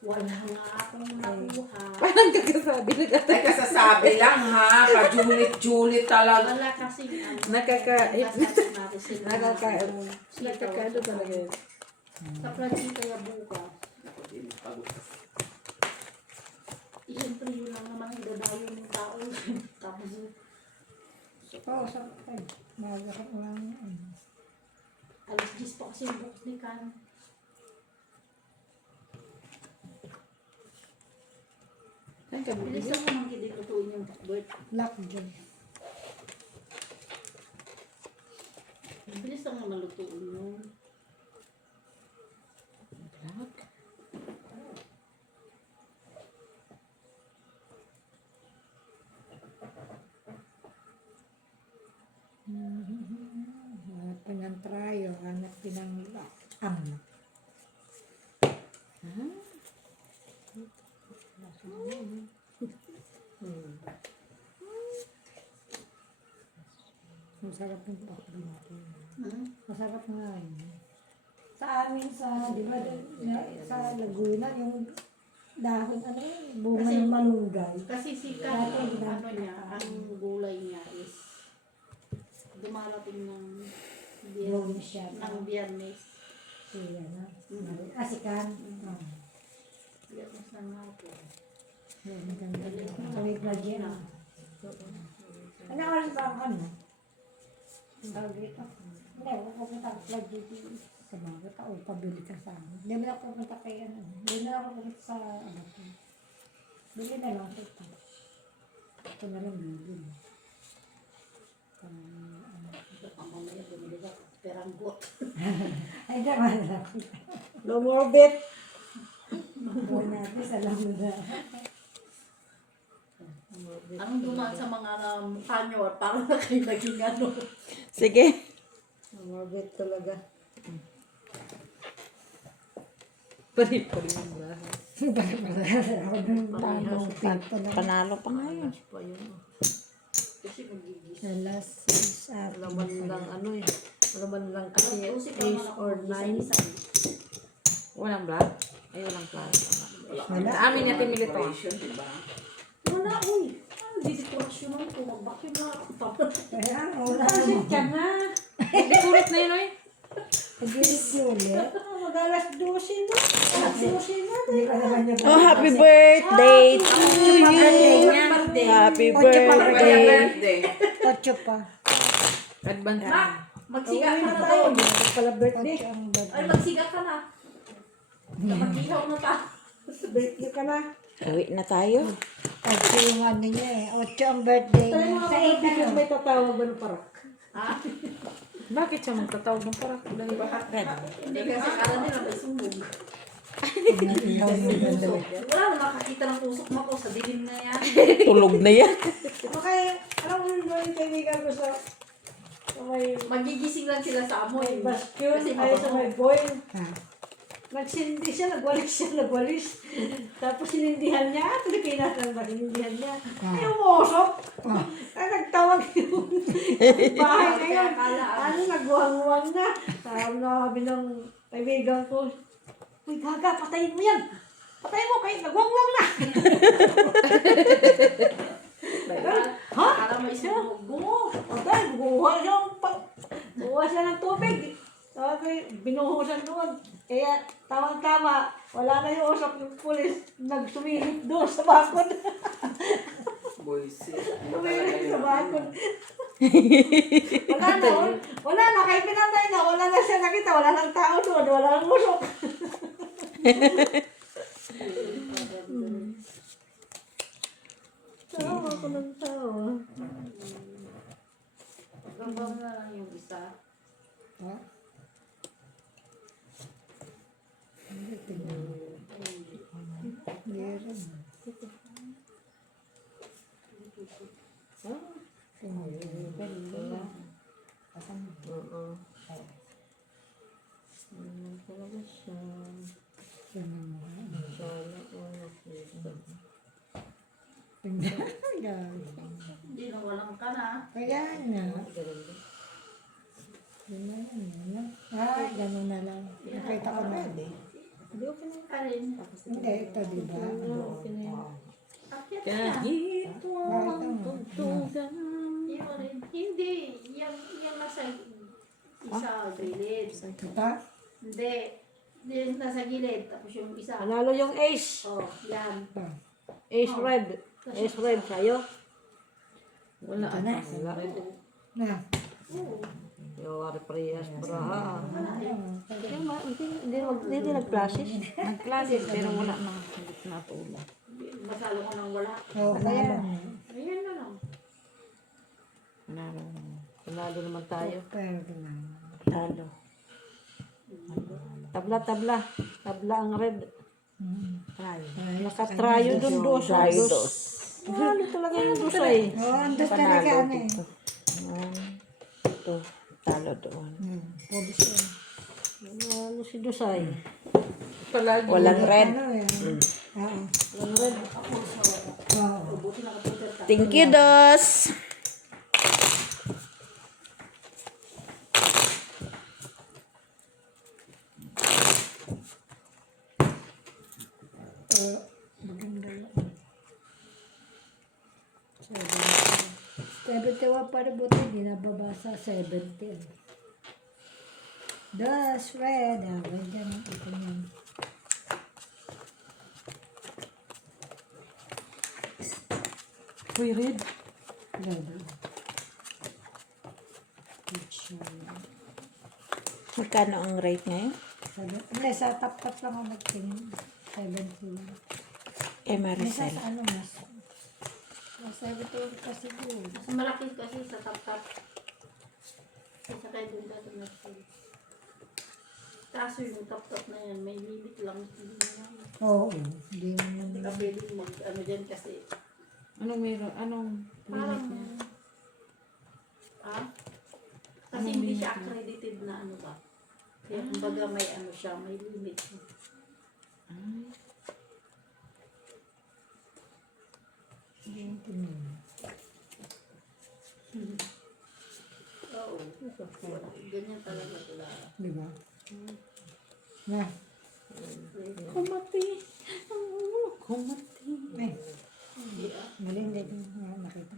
Wala nga akong nakuha. Parang kakasabi na gata. Ay, kasasabi lang ha. Kajulit-julit talaga. Wala kasi ano. Nakaka-hit. Nakaka-hit. Nakaka-ano talaga yun. Sa project kaya bukas. Siyempre yun lang naman ang dadayo ng tao. Tapos Oo, sa akin. Maga ka lang. alas 10 pa kasi yung bukas ni Kan. Bilis lang naman hindi lutuin yung takbert. Lock dyan. Bilis lang naman lutuin yun. Hanap pa ng trayo. Hanap pinang lock. Ang lock. Masarap yung pakdo natin. Masarap nga yun. Sa amin sa, di ba, sa Laguna, yung dahon, ano yun, bunga Kasi- ng malunggay. Kasi si Kan, ang ano niya, ang gulay niya is dumarating ng Biyernes siya. ng Biyernes. Siya na. Asikan. Biyernes ng hapon. Maganda. Kami plagyan. Ano oras ba ang ano? Tawag dito. Hindi, huwag pupunta ang plug dito. Sa mga tao, pabili ka sa amin. Hindi mo na pupunta kay ano. Hindi na ako pupunta sa ano. Bili na lang ito. Ito na lang bili. Ang mamaya bumili ka, peranggot. Ay, naman lang. No more bet. Buwan natin sa lamda. Anong dumaan sa mga mukha nyo at parang na kayo naging ano. Sige. No more bet talaga. Pari-pari yung bahay. Panalo pa ngayon. Kasi magigis. Alas 6 at Wala man lang ano eh. Wala man lang kasi Usip 8 or 9. Walang black? Ay, walang black. wala. Sa amin natin milito. Operation, diba? Wala, uy. Ano, di dekorasyon ako. Mag-vacuum na ako. Kaya, wala Kasi naman. ka na. Kulot na yun, oy. Nag-ilis ulit. Mag-alas 12 na. Alas 12 na. Hindi ka naman niya Oh, happy birthday to you. Happy Kaya birthday. birthday. 8 pa. Advance. Magsiga ka na tayo. doon. Pala birthday. 8 ang birthday. Ay, magsiga ka na. Mag-ihaw na ta. Birthday ka na. Uwi na tayo. 8 yung ano niya eh. 8 ang birthday Tayo niya. mga Sa 8 na kapatid lang. may tatawag ba ng parak? Ha? Bakit siya magtatawag ng parak? Dahil Hindi kasi kala nila may sunog. Ihaw yung birthday. Wala na makakita ng pusok mo ko sa dilim na yan. Tulog na yan. Okay, alam mo yung kaibigan ko sa may Magigising lang sila sa amoy. basket, Kasi ay sa may boil. Ha? Nagsindi siya, nagwalis. Tapos sinindihan niya, Pilipinas lang ba, sinindihan niya. Ay, umusok. Ay, nagtawag yung bahay ngayon. Ano, nagwang-wang na. Sabi ng kaibigan ko, uy, gaga, patayin mo yan. Patayin mo, kaya nagwang-wang na. Ha? Para may sunog. Gumo. Patay, buha siya ng tubig. Sabi, binuhusan doon. Kaya, tama-tama, wala na yung usap ng pulis. Nagsumilip doon sa bakod. Boyse. Sumilip sa bakod. Wala na, kahit pinatay na, wala na siya nakita, wala nang tao doon, wala nang usok. Tawa ako ng tawa. Gambang na lang yung isa. Ha? Hindi rin. Talaga siya. Hindi na walang ka na. Kaya nga. Ay, gano'n na lang. Nakita ko na. Hindi okay na ka rin. Hindi, ito diba? Akyat kahit na. walang tugtugan. Iwan rin. Hindi. Yung nasa isa gilid. Ito? Hindi. Yung nasa gilid. Tapos yung isa. Panalo yung ace. Oh, yan. Ito. Ace red. Ace red sa'yo. Wala. Ito na. Wala. Na. Yung Ariprias, braha. Hindi. Hindi nag-classes. Nag-classes pero wala nang hindi na tulad. Masalo ka nang wala. Oo, kaya. Ayan na lang. Panalo. Panalo naman tayo. Pero na. Talo. Tabla. Tabla ang red. Ay, Nakatrayo doon dos. Tayo dos. Panalo talaga yung dos ay. Oo, andas talaga ano eh. Ito. Talo doon. Pulis yun. Panalo si Dosay. Palagi. Walang red. Ano eh. Oo. Ang red. Oo. Thank you, Dos. Maganda yun. 71 para buti, di nababasa 70. Das, red. Ah, ganyan ang ito niyan. Uy, red. Red. Magkano ang rate ngayon? Hindi, sa tap-tap lang ako nagtingin. 70. Kay Nasa Maricel. sa ano mas. Nasa ito kasi yun. Mas malaki kasi sa tap-tap. Kaysa kayo doon sa tumatid. Kaso yung tap-tap na yan, may limit lang. Hindi naman. Oo. Hindi naman. Hindi ka pwedeng mag-ano dyan kasi. Anong meron? Anong Parang, limit niya? kasi hindi siya accredited na ano ba. Kaya kumbaga may ano siya, may limit. Oo. Ganyan talaga sila. Di ba? Na. Kumati. Ang ulo, kumati. Eh. Hindi ah. Galing din. Nakita.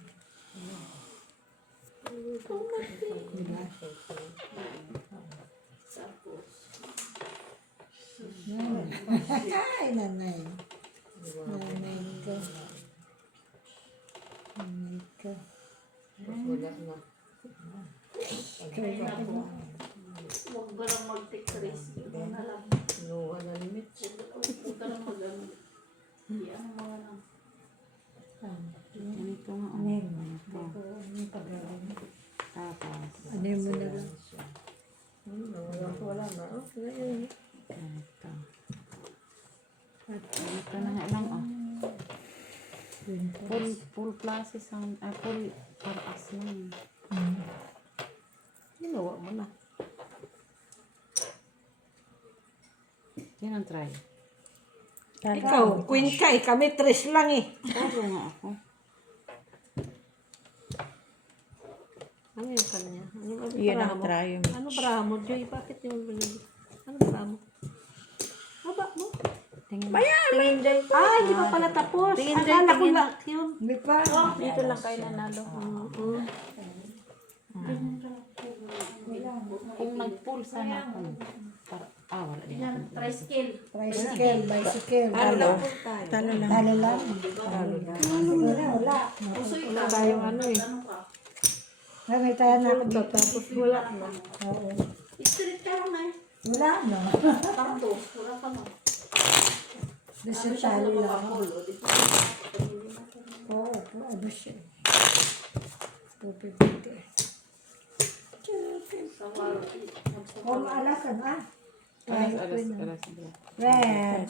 Di ba? Tapos, Ay, nanay. Nanay ko. Nanay ko. kaya na po. Huwag ba lang mag-take risk? Huwag na lang. Huwag ka lang mag-ano. Hindi ano mga lang. Ganito nga. Ano yun? Ano yung pag-aaral? Tapos. Ano yung muna lang? Ganito. Ganito na nga lang, oh. Full classes ang, full paras na yun. Ginawa mo na. Yan ang try. Ikaw, queen ka eh. Kami 3 lang eh. Taro nga ako. Ano yung kanya? Ano Yun baraha ang mo? try. Ano baraha mo, Joy? Bakit yung bilib? Ano baraha mo? Haba mo? Tingin. Tingin, Joy. Ah, hindi pa pala tapos. Tingin, Joy, Akala ko tingin. na yun. Hindi pa. Dito lang kayo nanalo. Kung nag-pull sana ako. Wala din. Yan, tricycle. Tricycle, bicycle. Talo. Talo lang. Talo lang. Wala. Usoy Wala ka. tayong ano eh. Ano ka? May tayo na ako dito. Tapos wala na. Oo. Street ka lang eh. Wala na. Takto. Wala ka na. Basta talo lang. Polo. Dito. Oo, ano siya. 250. Sa walo. O maalasan ah. Alas. Red.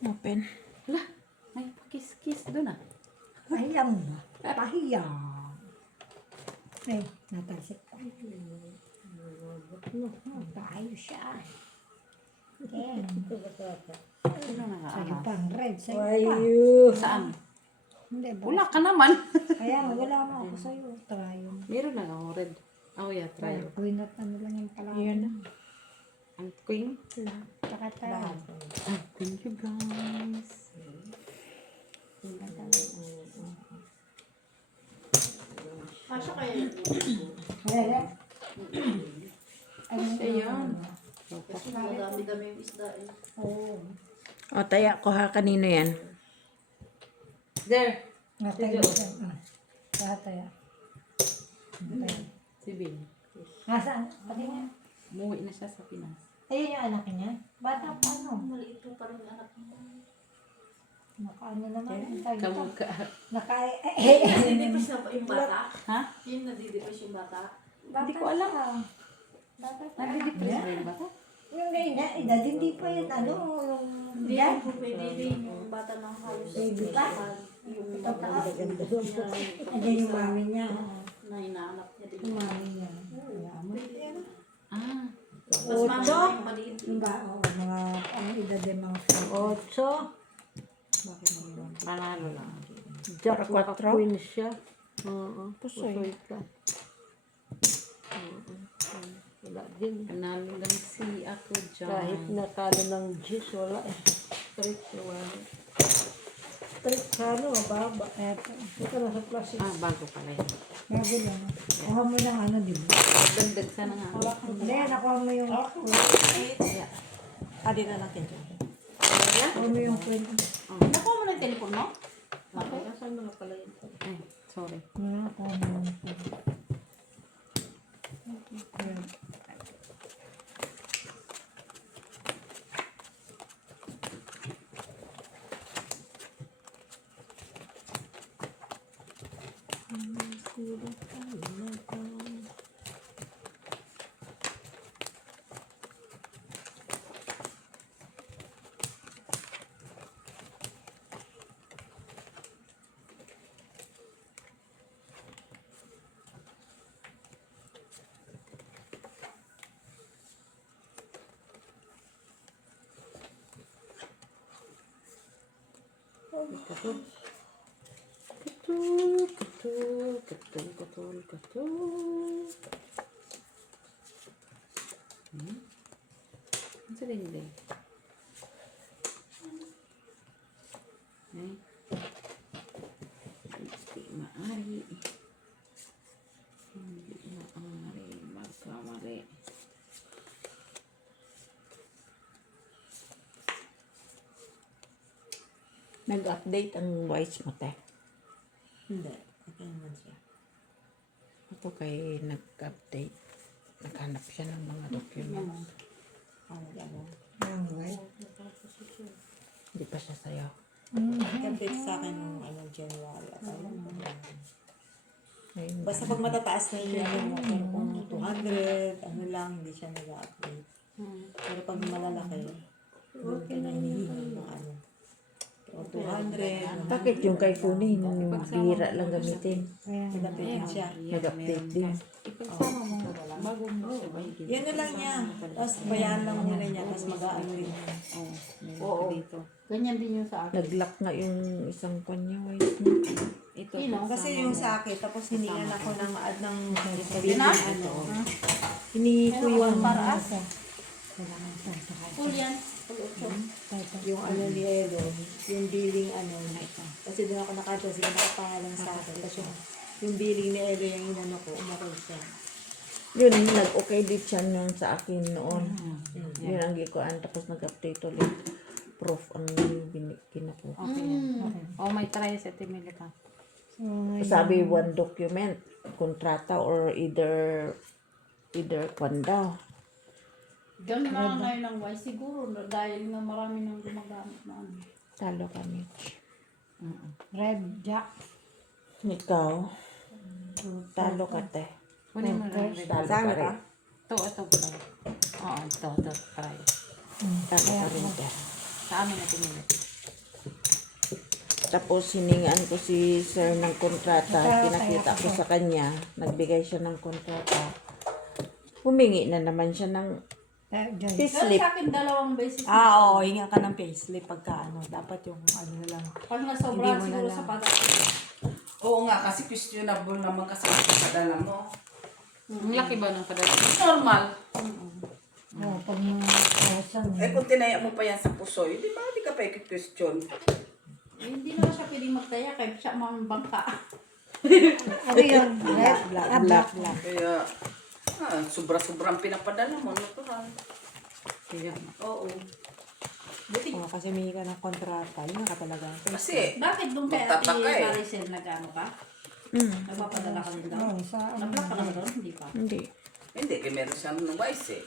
Open. Wala. May pakis-kis doon ah. Pahiyang ba? Pahiyang. Eh, natalsik pa. Tayo siya. Okay. Sino Sa'yo nag-aaral? pang red. Sa'yo pa. Saan? Hindi ba? Wala ka naman. Kaya wala mo ako sa'yo. Try yun. Meron na ako red. Oh yeah, try. Queen at ano lang yung pala. Yun na. Ang queen. Tsaka tayo. Thank you guys. Masya kayo yun. Wala. Ayun. Kasi madami-dami yung isda eh. Oo. O, taya ko ha. Kanino yan? There. Natay mo siya. Tataya. Si Bill. Nasaan? Pati nga. Umuwi na siya sa Pinas. Ayun yung anak niya. Bata pa no. Maliit po pa rin anak mo. Nakaano naman. Ang tawag ito. Kamukha. Nadidipis na po yung bata. Ha? Yung nadidipis yung bata. Hindi ko alam. Bakit? Nadidepress ba yung bata? Yung ganyan, edad, hindi pa yun, ano, yung... Hindi yan po pwede din yung bata ng halos. Baby pa? Yung Ito pa. na Ayan yung mami niya. inaanap niya din. Yung mami niya. Ayan mo. Ah. Mas mama na yung maliit. Yung ba, oo, mga, ang edad din mga... 8. Panalo lang. Jack Para 4. Queen siya. Oo. Pusoy ka. Wala din. Panalo lang si ako dyan. Kahit nakano ng Diyos, wala eh. Straight na wala. Straight sa ano, mababa. Eto. Ito na sa plastic. Ah, bago pala yun. Bago lang. Kuha mo ng ano, di ba? Dagdag sana nga. Hindi, nakuha mo yung... Adi na natin dyan. Kuha mo yung kwento. Nakuha mo na yung telephone mo? Okay, saan mo na pala yun? Ay, sorry. Nakuha mo yung kwento. Katul. Ang sarili. Ay. Hindi maari. Hindi maari. Magkamali. Nag-update ang voice mo, te. Hindi. Okay naman siya. Ako kay nag-update. Naghanap siya ng mga document. Ang gano'n. Ang white. Hindi pa siya sayo. Update sa akin nung January. Ayun. Basta pag matataas na yung ano mo, pero kung 200, ano lang, hindi siya nag-update. Pero pag malalaki, doon ka na hinihingi ng ano. Pero 200, Bakit yung kay Kunin, yung bihira lang gamitin? nag-update din siya. Nag-update din. Ipagsama mo. Bago mo siya ba? Yan na lang niya. Tapos bayaan lang nila niya, tapos mag-aano rin. Oo. Dito. Ganyan din yung sa akin. Nag-lock nga yung isang kanya voice niya. Ito. Sino? Kasi yung sa akin, tapos hiningan ako ng add ng Yun na? Hinihi ko yung Para asa? Full yan. Full 8. yung ano ni Elo, yung billing ano. Kasi doon ako kasi nakapangalan sa akin. Tapos yung billing ni Elo yung inano ko, umakol siya. yun, nag-okay din siya yung sa akin noon. Yun ang gikuan, tapos nag-update ulit. Proof ang kinukuha. Okay. Oh, may try sa Timili ka. Sabi one document, kontrata or either kwan daw. Ganun na lang ngayon ng wise. Siguro dahil nga marami nang gumagamit na ano. Talo kami. Red Jack. Ikaw, talo ka te. Kunin mo lang. Talo ka rin. Ito, try. Oo, ito, try. Talo ka rin te. Sa amin na Timili. Tapos hiningaan ko si sir ng kontrata, pinakita ko sa kanya, nagbigay siya ng kontrata. Humingi na naman siya ng Pero payslip. sa akin dalawang beses. Oo, hinga ka ng payslip pagka ano. Dapat yung ano na lang. Pag nasobra Hindi mo na siguro lang. sa pag Oo nga, kasi questionable naman kasi ang padala mo. Ang laki ba ng padala? Normal. Oo, pag mga person. Eh kung tinaya mo pa yan sa pusoy, di ba? Di ka pa i-question. hindi naman siya pwedeng magtaya kahit siya mga bangka. Ano yun? Red? Black. Kaya, sobra-sobrang pinapadala mo, natural. Kaya, Oo. Buti. Oo, kasi may ka ng kontrata. Yun ka talaga. Kasi, Bakit doon kay Magtataka Ate eh. Maricel nag-ano ka? Nagpapadala ka rin daw? Oo, sa Nag-block ka naman doon? Hindi pa. Hindi. hindi, kaya meron siyang wise eh.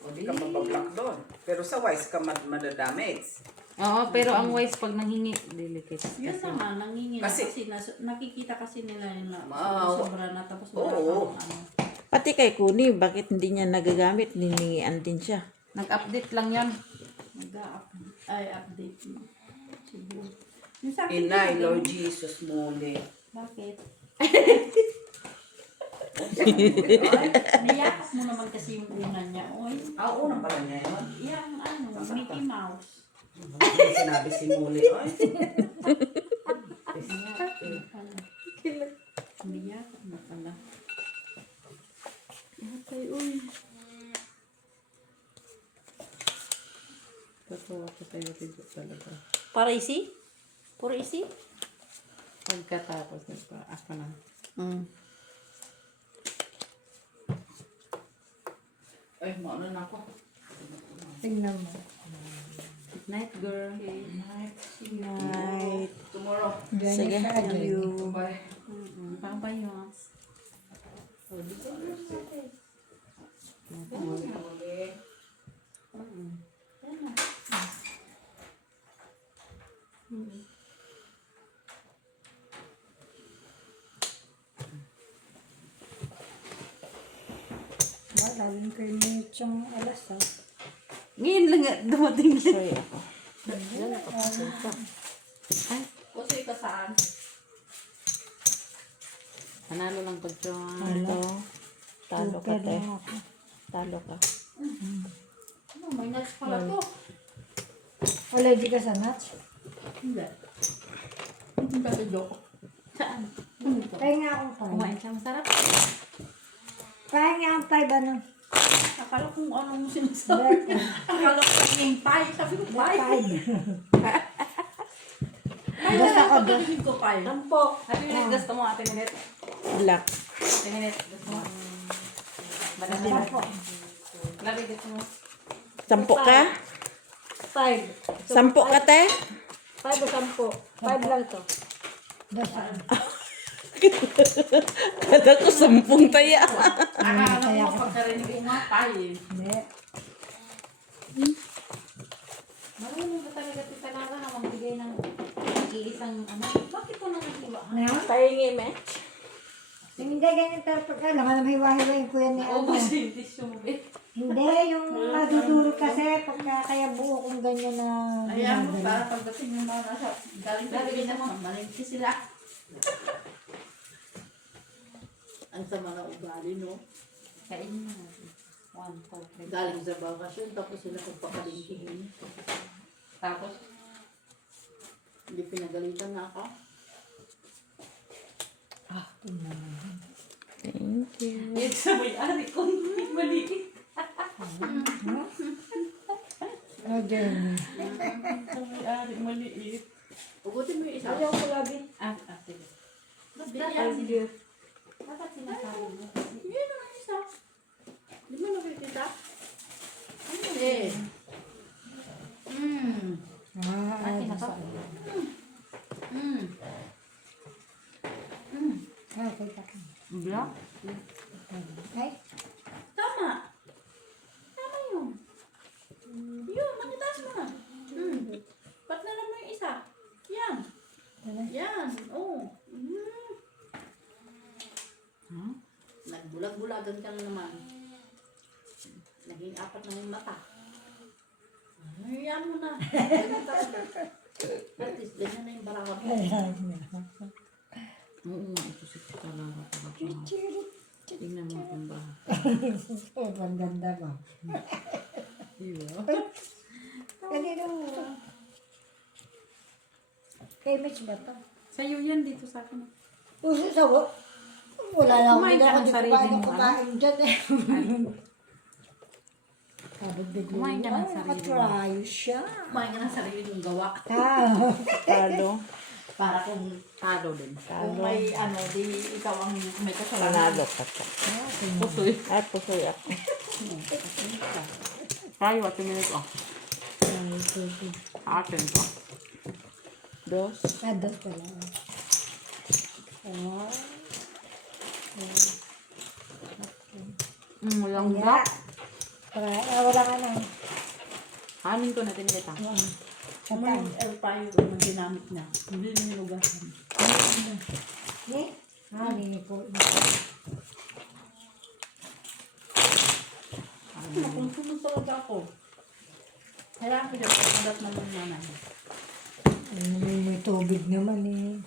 O di ka mabablock doon. Pero sa wise ka madadamage. Oo, pero ang wise pag nanghingi, delicate Yun kasi. naman, nangingin kasi, Kasi- nakikita kasi nila yun na Oo. sobra na tapos wala Oo. pang ano. Pati kay Kuni, bakit hindi niya nagagamit? Niningian din siya. Nag-update lang yan. Update mo. Siguro. Yung sa akin, Inay, Lord Jesus, muli. bakit? Niyakap mo naman kasi yung una niya. Oy, Una pala niya yun. yung ano, Mickey Mouse. Sinabi si muli. Ay, Niyakap mo pala. Totoo ako sa'yo, Tidyo, talaga. Para isi? Puro isi? Pagkatapos nito, ako na. ay, mauna na ako. Tingnan mo. Good night, girl. Night. Tomorrow. Sige. Bye. Bye-bye, Yos. Muli. Laging kayo may itsang alas ha. Ngayon lang nga, dumating na. Sorry ako. Kasi ito saan? Panalo lang pag Talo. Talo ka, te. Talo ka. Ano, may nuts pala to. Allergy ka sa nuts? Hindi. Hindi ka joke. Saan? Pahinga akong five. Kumain siya, masarap. Pahinga akong five ano? Akala kung anong sinasabi. Akala ko yung pie. Sabi ko pie. Five. Ay, Basta ako doon. pagdating ko pie. Tampo. Ate Minute, gusto mo, Ate Minute? Black. Ate Minute, gusto mo? Banana. Sampo. Labi, gusto mo? Sampo ka? Five. Sampo ka, te? Five o 10. Five lang to. Basta. Kala ko 10 taya. Akala ko pagkarinig ko nga pie. Hindi. Marunong ka talaga si Talaga na magbigay ng iisang ano. Bakit ko nang-iba? Na? Pahingi, me? Hindi ganyan pero pag alam nga hiwa-hiwain ko yan ni ano. Ubus yung tissue mo, eh. Hindi, yung madudurog kasi pagka kaya buo kong ganyan na Ayan mo, ginagawa. para pagdating yung mga nasa galing Pilipinas, mamalingki sila. Ang sama ng ugali, no? Kainin mo natin. 1, 4, 3. Galing sa bakasyon, tapos sila pagpakalingkihin. Tapos, Hindi pinagalitan na ako. Thank you. yun sa may-ari ko, maliit. Oh, Jenny. Sa may-ari, maliit. Ugutin mo yung isa. Ayaw ko labi. Sige. Bilyan. Dapat sinasabi mo. Yun ang isa. Di mo nakikita? Ano eh? Basta. Kita ka. Black? Ay, Tama. Tama yun. Yun, manitaas mo na. Ba't na lang mo yung isa? Yan. Yan. Oh. Nagbulag-bulagan ka na naman. Naging 4 na yung mata. Hayaan mo na. Ganun talaga. At least, ganyan na yung baraha mo. Oo nga, ito si Talaga. Tingnan mo akong bahay. oh, paganda ba? Diba? Kanina mo. Kay Mitch ba ito? Sa'yo yan dito sa akin. Uso sa wala lang Kumain hindi ka ako ng dito sarili kain mo, ng kumain dyan eh. Sabag bigla. Kumain ka ng Ay, sarili mo. nakatrayo siya. Kumain ka ng sarili mong gawa. Talo. Para kung Talo din. kung may ano, di ikaw ang may kasalanan. Panalo ka pa. Pusoy. Ay, pusoy ako. Tayo, Ate Minute, oh. Akin to. Dos. Dos pala. Oh. Walang Kaya, black. wala ka na. Amin ko natin kita. Kung may air fryer na ginamit niya, hindi nilugasan. Eh? Nini ko. Kung sunod talaga ako. Kaya ako dyan, pagkadat naman nanay. May tubig naman eh.